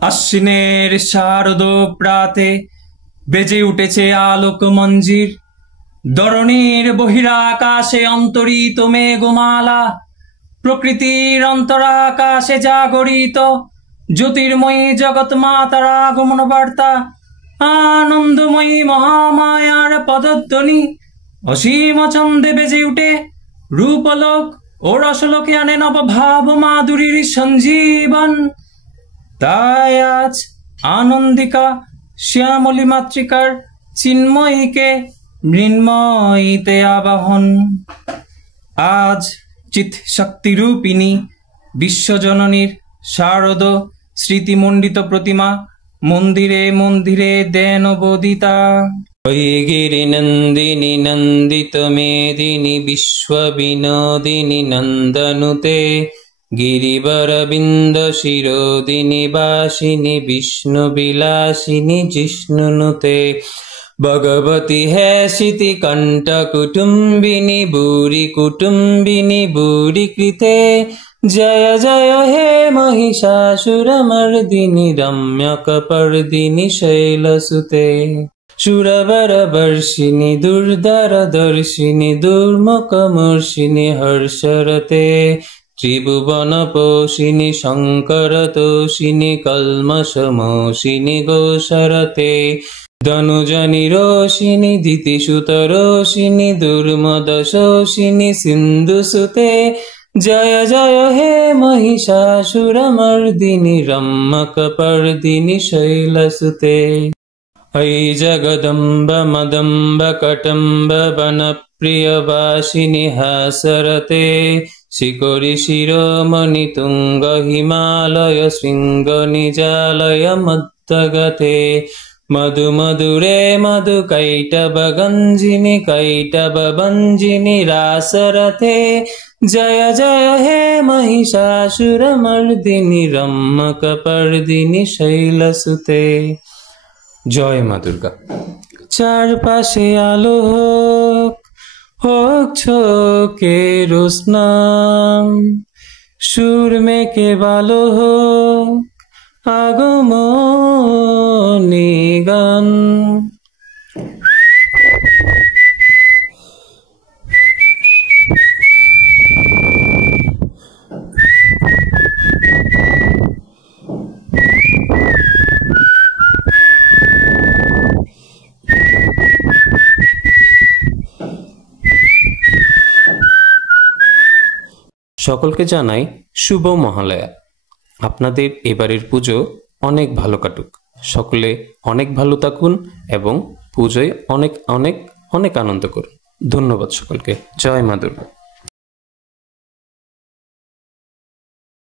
আশ্বিনের শারদ প্রাতে বেজে উঠেছে আলোক মঞ্জির। ধরণীর বহিরাকাশে অন্তরিত মেঘমালা, প্রকৃতির অন্তরাকাশে জাগরিত জ্যোতির্ময়ী জগৎ মাতার আগমন বার্তা। আনন্দময়ী মহামায়ার পদধ্বনি অসীম ছন্দে বেজে উঠে রূপলোক ও রসলোকে আনে নবভাব মাধুরীর সঞ্জীবন। তাই আজ আনন্দিকা শ্যামলী মাতৃকার চিন্ময়ীকে মৃন্ময়ীতে আবাহন। আজ চিৎ শক্তিরূপিণী বিশ্বজননীর শারদ স্মৃতিমণ্ডিত প্রতিমা মন্দিরে মন্দিরে দেন বোদিতা। ঐগিরি নন্দিনী নন্দিত মেদিনী বিশ্ব বিনোদিনী নন্দনুতে গিরিবরবিন্দ শিরোদিনী বাসিনী বিষ্ণু বিলাসিনী জিষ্ণুনুতে। ভগবতী হে শিতি কণ্ঠ কুটুম্বিনী বুড়ি কুটুম্বিনী বুড়ি কৃতে। জয় জয় হে মহিষাসুরমর্দিনী রম্যকপর্দিনী শৈলসুতে। সুরবর বর্ষিণী দুর্ধর দর্শিনী দুর্মুখমর্ষিণী হর্ষরতে। ত্রিভুবন পোষিণী শঙ্কর তোষিণী কল্মষমোষিণী গোসরতে। ধনুজনি রোষিণী দিতিসুত রোষিণী দুর্মদ শোষিণী সিন্ধুসুতে। জয় জয় হে মহিষাসুরমর্দিনী রম্যকপর্দিনী শৈলসুতে। ऐ जगदम्ब मदम्ब कटम्ब वनप्रियवासिनी हासरते। शिखरि शिरोमणि तुंग हिमालय शृंग निजालय मद्दगते। मधु मधुरे मधु कैटभ गंजिनी कैटभ भंजिनी रासरते। जय जय हे महिषासुरमर्दिनी रम्यकपर्दिनी शैलसुते। জয় মা দুর্গা। চারপাশে আলো হোক, হোক ছোকের স্নান, সুর মেকে ভালো হোক আগমনী গান। সকলকে জানাই শুভ মহালয়া। আপনাদের এবারের পুজো অনেক ভালো কাটুক। সকলে অনেক ভালো থাকুন এবং পুজোয় অনেক অনেক অনেক আনন্দ করুন। ধন্যবাদ সকলকে। জয় মা দুর্গা।